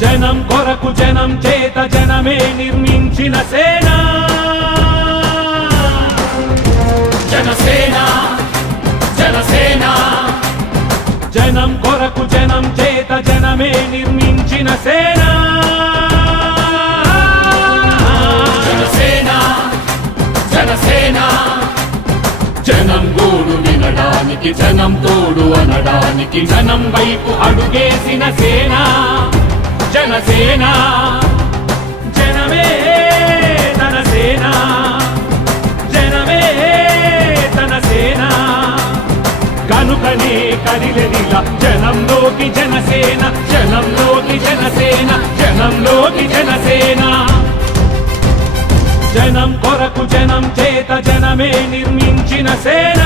జనం కొరకు జనం చేత జనమే నిర్మించిన సేన జనసేన జనసేన జనం కొరకు జనం చేత జనమే నిర్మించిన సేన జనసేన జనసేన జనం గోడు వినడానికి జనం తోడు అనడానికి జనం వైపు అడుగేసిన సేన జనసేన జనమే తన సేన జనమే తన సేన కనుకనే కదిలెదిలా జనంలోకి జనసేన జనంలోకి జనసేన జనంలోకి జనసేన జనం కొరకు జనం చేత జనమే నిర్మించిన సేన